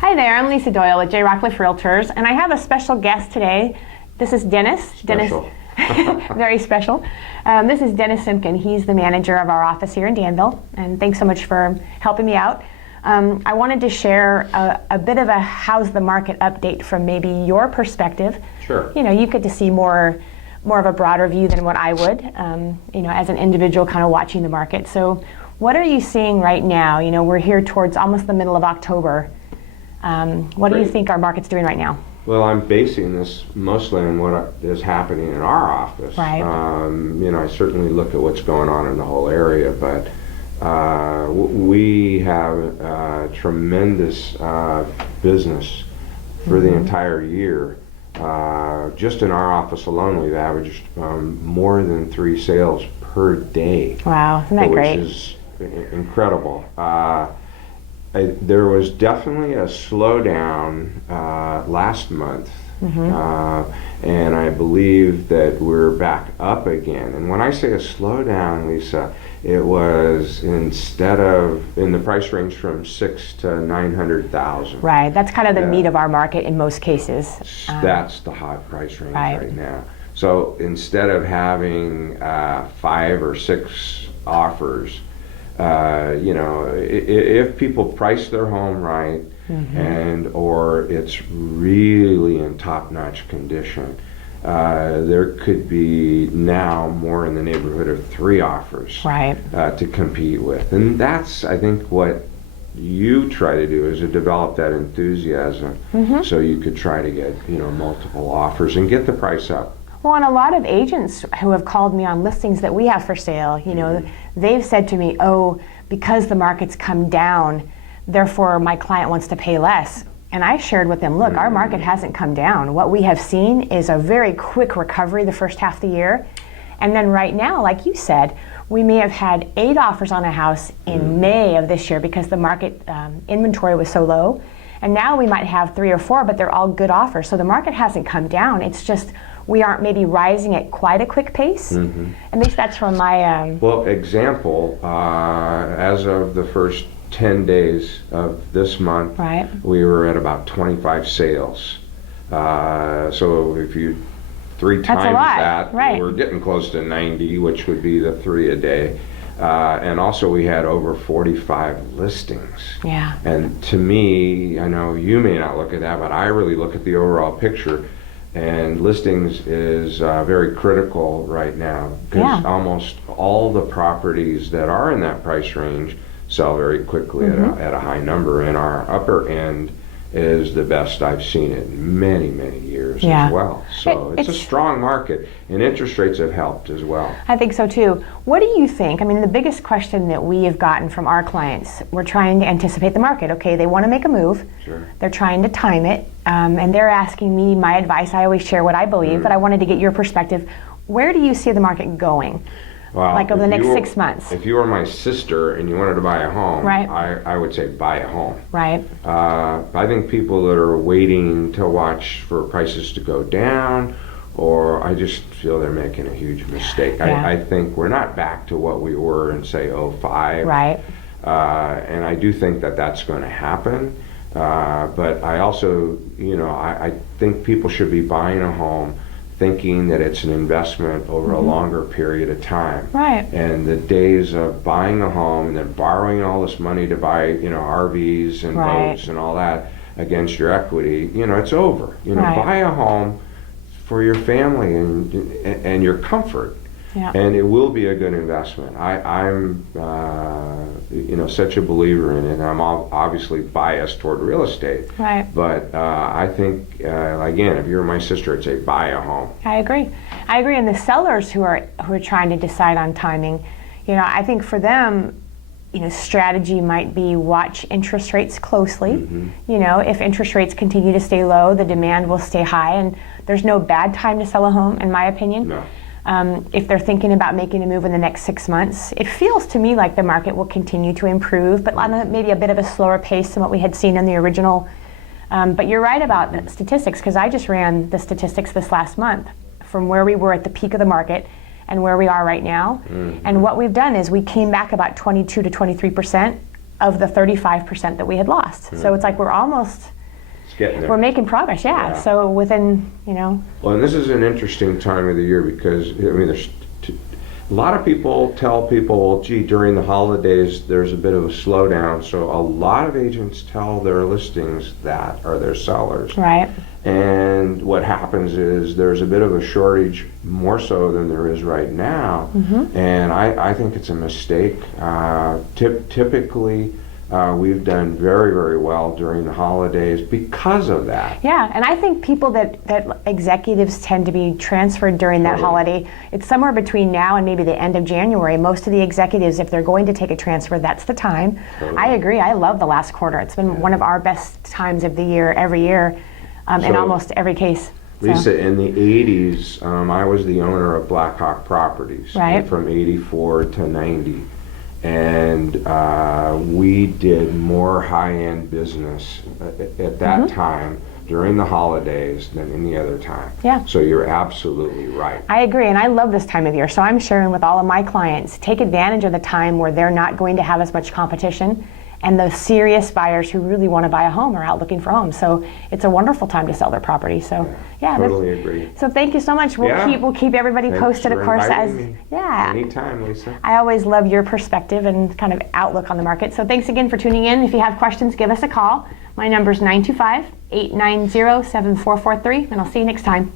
Hi there, I'm Lisa Doyle with Rockcliff Realtors, and I have a special guest today. This is Dennis. Special. Dennis, very special. This is Dennis Simkin. He's the manager of our office here in Danville, and thanks so much for helping me out. I wanted to share a bit of a how's the market update from maybe your perspective. Sure. You know, you get to see more of a broader view than what I would, you know, as an individual kind of watching the market. So what are you seeing right now? You know, we're here towards almost the middle of October. What do you think our market's doing right now? Well, I'm basing this mostly on what is happening in our office. Right. You know, I certainly look at what's going on in the whole area, but we have tremendous business for the entire year. Just in our office alone, we've averaged more than 3 sales per day. Wow, isn't that great? Which is incredible. There was definitely a slowdown last month, and I believe that we're back up again. And when I say a slowdown, Lisa, it was instead of in the price range from 6 to 900,000. Right, that's kind of the meat of our market in most cases. That's the hot price range right now. So instead of having 5 or 6 offers, you know, if people price their home right and or it's really in top-notch condition, there could be now more in the neighborhood of 3 offers to compete with. And that's, I think, what you try to do is to develop that enthusiasm so you could try to get, you know, multiple offers and get the price up. Well, and a lot of agents who have called me on listings that we have for sale, you know, they've said to me, oh, because the market's come down, therefore my client wants to pay less. And I shared with them, look, our market hasn't come down. What we have seen is a very quick recovery the first half of the year. And then right now, like you said, we may have had 8 offers on a house in May of this year because the market inventory was so low. And now we might have 3 or 4, but they're all good offers. So the market hasn't come down. It's just we aren't maybe rising at quite a quick pace. At least that's from my... Well, example, as of the first 10 days of this month, we were at about 25 sales. So if you 3 times that, we're getting close to 90, which would be the 3 a day. And also we had over 45 listings. Yeah. And to me, I know you may not look at that, but I really look at the overall picture. And listings is very critical right now because almost all the properties that are in that price range sell very quickly at a high number. And our upper end is the best I've seen it in many, many years as well. So it's a strong market, and interest rates have helped as well. I think so too. What do you think? I mean, the biggest question that we have gotten from our clients, we're trying to anticipate the market. Okay, they want to make a move. Sure. They're trying to time it, and they're asking me my advice. I always share what I believe, but I wanted to get your perspective. Where do you see the market going? Well, like over the next 6 months. If you were my sister and you wanted to buy a home, I would say buy a home. Right. I think people that are waiting to watch for prices to go down, or I just feel they're making a huge mistake. I think we're not back to what we were in, say, 05. Right. And I do think that that's going to happen. But I also, you know, I think people should be buying a home thinking that it's an investment over a longer period of time. Right. And the days of buying a home and then borrowing all this money to buy, you know, RVs and boats and all that against your equity, you know, it's over. You know, buy a home for your family and your comfort. Yeah. And it will be a good investment. I'm you know, such a believer in it, and I'm obviously biased toward real estate. Right. But I think, again, if you're my sister, I'd say buy a home. I agree. And the sellers who are trying to decide on timing, you know, I think for them, you know, strategy might be watch interest rates closely. You know, if interest rates continue to stay low, the demand will stay high, and there's no bad time to sell a home, in my opinion. No. If they're thinking about making a move in the next 6 months, it feels to me like the market will continue to improve, but on maybe a bit of a slower pace than what we had seen in the original. But you're right about the statistics, because I just ran the statistics this last month from where we were at the peak of the market and where we are right now. And what we've done is we came back about 22 to 23% of the 35% that we had lost. So it's like we're almost, It's getting there. we're making progress, yeah. So within, Well, and this is an interesting time of the year because, I mean, a lot of people tell people, well, gee, during the holidays, there's a bit of a slowdown. So a lot of agents tell their listings that, or their sellers. right. And what happens is there's a bit of a shortage, more so than there is right now. And I think it's a mistake. Typically, we've done very, very well during the holidays because of that. Yeah, and I think people that executives tend to be transferred during that holiday, it's somewhere between now and maybe the end of January. Most of the executives, if they're going to take a transfer, that's the time. I agree. I love the last quarter. It's been one of our best times of the year, every year, in almost every case. Lisa, in the 80s, I was the owner of Blackhawk Properties from 84 to 90. And we did more high-end business at that time during the holidays than any other time. Yeah. So you're absolutely right. I agree, and I love this time of year. So I'm sharing with all of my clients, take advantage of the time where they're not going to have as much competition, and the serious buyers who really want to buy a home are out looking for homes. So it's a wonderful time to sell their property. So yeah, totally agree. So thank you so much. We'll keep everybody posted, of course. Anytime, Lisa. I always love your perspective and kind of outlook on the market. So thanks again for tuning in. If you have questions, give us a call. My number is 925-890-7443, and I'll see you next time.